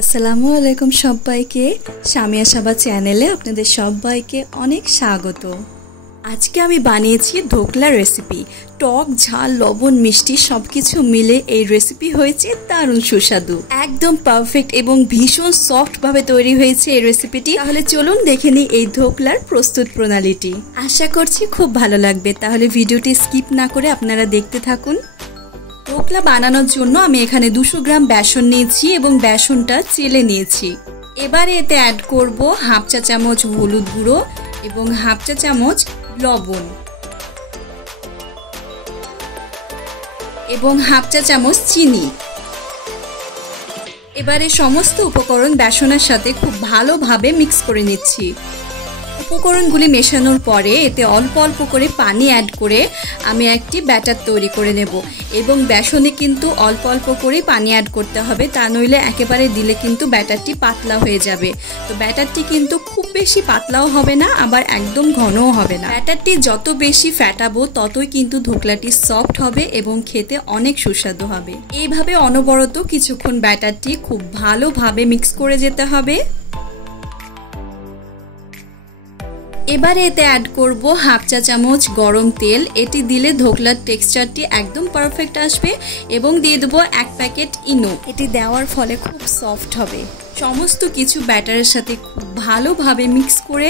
আসসালামু আলাইকুম সবাইকে সামিয়া সাবা চ্যানেলে আপনাদের সবাইকে অনেক স্বাগত। আজকে আমি বানিয়েছি ধোকলা রেসিপি। টক ঝাল লবণ মিষ্টি সবকিছু মিলে এই রেসিপি হয়েছে দারুণ সুস্বাদু, একদম পারফেক্ট এবং ভীষণ সফট ভাবে তৈরি হয়েছে এই রেসিপিটি। তাহলে চলুন দেখে নিই এই ধোকলার প্রস্তুত প্রণালীটি। আশা করছি খুব ভালো লাগবে, তাহলে ভিডিওটি স্কিপ না করে আপনারা দেখতে থাকুন। ধোকলা বানানোর জন্য আমি এখানে 200 গ্রাম বেসন নিয়েছি এবং বেসনটা চেলে নিয়েছি। এবারে এতে অ্যাড করব হাফ চা চামচ হলুদ গুঁড়ো এবং হাফ চা চামচ লবণ এবং হাফ চা চামচ চিনি। এবারে সমস্ত উপকরণ বেসনের সাথে খুব ভালোভাবে মিক্স করে নিচ্ছি। উপকরণগুলি মেশানোর পরে এতে অল্প অল্প করে পানি অ্যাড করে আমি একটি ব্যাটার তৈরি করে নেব এবং বেসনে কিন্তু অল্প অল্প করে পানি অ্যাড করতে হবে, তা নইলে একেবারে দিলে কিন্তু ব্যাটারটি পাতলা হয়ে যাবে। তো ব্যাটারটি কিন্তু খুব বেশি পাতলাও হবে না, আবার একদম ঘনও হবে না। ব্যাটারটি যত বেশি ফ্যাটাবো ততই কিন্তু ধোকলাটি সফট হবে এবং খেতে অনেক সুস্বাদু হবে। এইভাবে অনবরত কিছুক্ষণ ব্যাটারটি খুব ভালোভাবে মিক্স করে যেতে হবে। এবারে এতে অ্যাড করব হাফ চা চামচ গরম তেল। এটি দিলে ধোকলার টেক্সচারটি একদম পারফেক্ট আসবে এবং দিয়ে দেবো 1 প্যাকেট ইনো। এটি দেওয়ার ফলে খুব সফট হবে। সমস্ত কিছু ব্যাটারের সাথে খুব ভালোভাবে মিক্স করে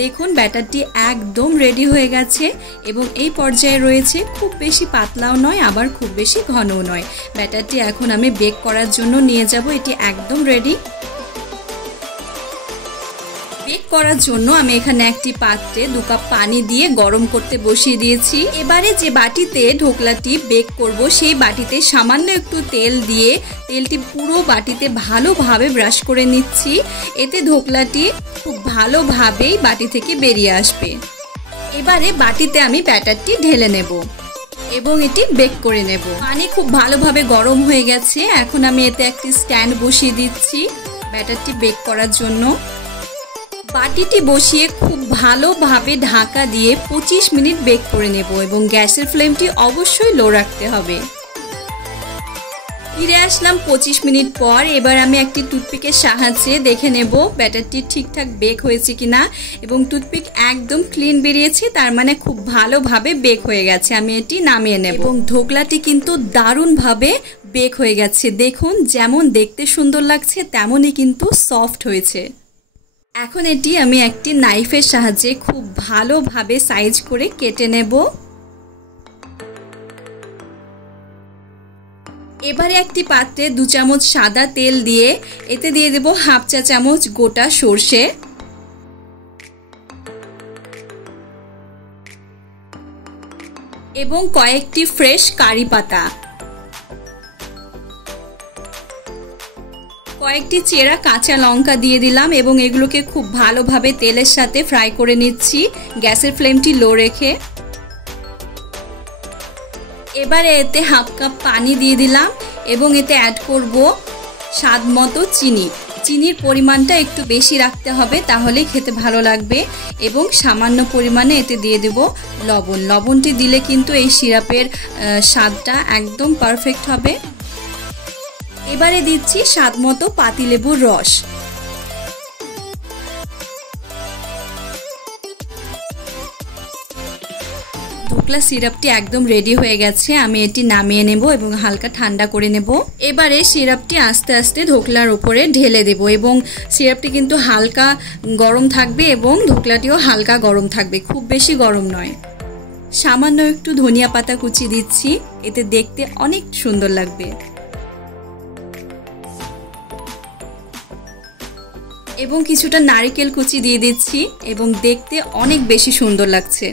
দেখুন ব্যাটারটি একদম রেডি হয়ে গেছে এবং এই পর্যায়ে রয়েছে খুব বেশি পাতলাও নয় আবার খুব বেশি ঘনও নয়। ব্যাটারটি এখন আমি বেক করার জন্য নিয়ে যাব। এটি একদম রেডি। বেক করার জন্য আমি এখানে একটি পাত্রে 2 কাপ পানি দিয়ে গরম করতে বসিয়ে দিয়েছি। এবারে যে বাটিতে ধোকলাটি বেক করব সেই বাটিতে সামান্য একটু তেল দিয়ে তেলটি পুরো বাটিতে ভালোভাবে ব্রাশ করে নিচ্ছি। এতে ধোকলাটি খুব ভালোভাবেই বাটি থেকে বেরিয়ে আসবে। এবারে বাটিতে আমি ব্যাটারটি ঢেলে নেব এবং এটি বেক করে নেব। পানি খুব ভালোভাবে গরম হয়ে গেছে। এখন আমি এতে একটি স্ট্যান্ড বসিয়ে দিচ্ছি ব্যাটারটি বেক করার জন্য। বাটিটি বসিয়ে খুব ভালোভাবে ঢাকা দিয়ে 25 মিনিট বেক করে নেব এবং গ্যাসের ফ্লেমটি অবশ্যই লো রাখতে হবে। ফিরে আসলাম 25 মিনিট পর। এবার আমি একটি টুথপিকের সাহায্যে দেখে নেব ব্যাটারটি ঠিকঠাক বেক হয়েছে কিনা এবং টুথপিক একদম ক্লিন বেরিয়েছে, তার মানে খুব ভালোভাবে বেক হয়ে গেছে। আমি এটি নামিয়ে নেব এবং ধোকলাটি কিন্তু দারুণভাবে বেক হয়ে গেছে। দেখুন যেমন দেখতে সুন্দর লাগছে তেমনই কিন্তু সফট হয়েছে। এখন এটি আমি একটি নাইফের সাহায্যে খুব ভালোভাবে সাইজ করে কেটে নেব। এবারে একটি পাত্রে 2 চামচ সাদা তেল দিয়ে এতে দিয়ে দেব হাফ চা চামচ গোটা সর্ষে এবং কয়েকটি ফ্রেশ কারি পাতা, কয়েকটি চেরা কাঁচা লঙ্কা দিয়ে দিলাম এবং এগুলোকে খুব ভালোভাবে তেলের সাথে ফ্রাই করে নিচ্ছি গ্যাসের ফ্লেমটি লো রেখে। এবারে এতে হাফ কাপ পানি দিয়ে দিলাম এবং এতে অ্যাড করব স্বাদ মতো চিনি। চিনির পরিমাণটা একটু বেশি রাখতে হবে, তাহলে খেতে ভালো লাগবে এবং সামান্য পরিমাণে এতে দিয়ে দেব লবণ। লবণটি দিলে কিন্তু এই সিরাপের স্বাদটা একদম পারফেক্ট হবে। এবারে দিচ্ছি স্বাদ মতো পাতিলেবুর রস। ধোকলা সিরাপটি একদম রেডি হয়ে গেছে। আমি এটি নামিয়ে নেব এবং হালকা ঠান্ডা করে নেব। এবারে সিরাপটি আস্তে আস্তে ধোকলার উপরে ঢেলে দেব এবং সিরাপটি কিন্তু হালকা গরম থাকবে এবং ধোকলাটিও হালকা গরম থাকবে, খুব বেশি গরম নয়। সামান্য একটু ধনিয়া পাতা কুচি দিচ্ছি, এতে দেখতে অনেক সুন্দর লাগবে এবং কিছুটা নারকেল কুচি দিয়ে দিচ্ছি এবং দেখতে অনেক বেশি সুন্দর লাগছে।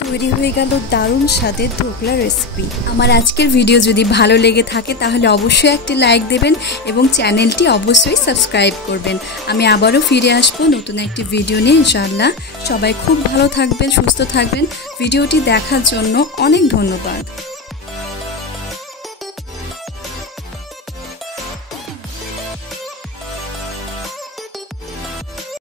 তৈরি হয়ে গেল দারুণ স্বাদের ধোকলা রেসিপি। আমার আজকের ভিডিও যদি ভালো লেগে থাকে তাহলে অবশ্যই একটি লাইক দেবেন এবং চ্যানেলটি অবশ্যই সাবস্ক্রাইব করবেন। আমি আবারও ফিরে আসবো নতুন একটি ভিডিও নিয়ে ইনশাআল্লাহ। সবাই খুব ভালো থাকবেন, সুস্থ থাকবেন। ভিডিওটি দেখার জন্য অনেক ধন্যবাদ।